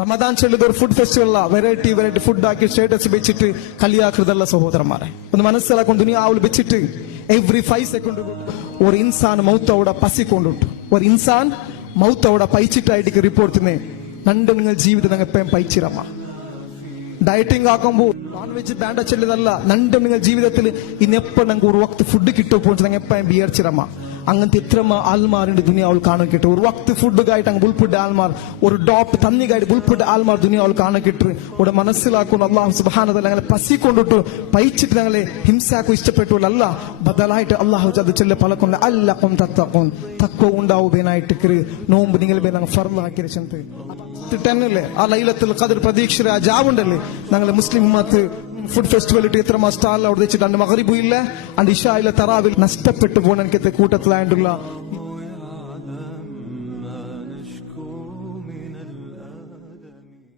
റമദാൻ ചൊല്ലുന്നത് ഒരു food festival variety food ആക്കി സ്റ്റേറ്റസ് വെച്ചിട്ട് കളിയാക്കരുതല്ല സഹോദരന്മാരെ. ഒന്ന് മനസ്സിലാക്കും, ദുനിയാവിൽ വെച്ചിട്ട് എവറി 5 സെക്കൻഡ് ഒരു ഇൻസാൻ മൗത്തോടെ പസിക്കൊണ്ടിട്ടു, ഒരു ഇൻസാൻ മൗത്തോടെ പൈച്ചിട്ടായിട്ട് റിപ്പോർട്ട് തിന്നേ നണ്ട് നിങ്ങൾ ജീവിതം നിങ്ങൾ എപ്പോഴും പൈച്ചിരമ്മ. ഡയറ്റിംഗ് ആക്കുമ്പോൾ നോൺ വെജ് വേണ്ട ചെല്ലതല്ല, നണ്ട് നിങ്ങൾ ജീവിതത്തിൽ ഇന്നെപ്പോ ഞങ്ങൾക്ക് ഒരു വക്ത് ഫുഡ് കിട്ടുമ്പോൾ ഞങ്ങൾ എപ്പോഴും വിയർച്ചിരമ്മ. അങ്ങനത്തെ എത്ര ആൾമാരുണ്ട് ദുനിയാവിൽ കാണാൻ കിട്ടും. ഒരു വക്ത് ഫുഡുകായിട്ട് അങ്ങ് ഉൾപ്പെട്ട ആൾമാർ, ഒരു ഡോപ്പ് തന്നികായിട്ട് ഉൾപ്പെട്ട ആൾമാർ ദുനിയാവിൽ കാണാൻ കിട്ടും. ഇവിടെ മനസ്സിലാക്കുന്നു അള്ളാഹു സുബ്ഹാനഹു വ തആല ഞങ്ങളെ പസിക്കൊണ്ടിട്ടു പൈച്ചിട്ട് ഞങ്ങളെ ഹിംസാക്കും ഇഷ്ടപ്പെട്ടുള്ള ബദലായിട്ട് അള്ളാഹു അത് ചെല്ല പലക്കൊണ്ട അല്ലക്കും തത്തക്കും തക്കോ ഉണ്ടാവുബേനായിട്ട് നോമ്പ് നിങ്ങൾ ഫർദാക്കി രചനത്ത് 10 ആ ലൈലത്തുൽ ഖദർ പ്രതീക്ഷ ആ ജാവുണ്ടല്ലേ ഞങ്ങളെ മുസ്ലിം ഉമ്മത്ത് ഫുഡ് ഫെസ്റ്റിവൽ ഇട്ട് എത്ര സ്റ്റാളിൽ അവിടെ വെച്ചിട്ട് അന്ന് മഗ്രിബ് ഇല്ല, അണ്ട് ഇശായിലെ തറാവിൽ നഷ്ടപ്പെട്ടു പോകണം എനിക്ക് കൂട്ടത്തിലായിട്ടുള്ള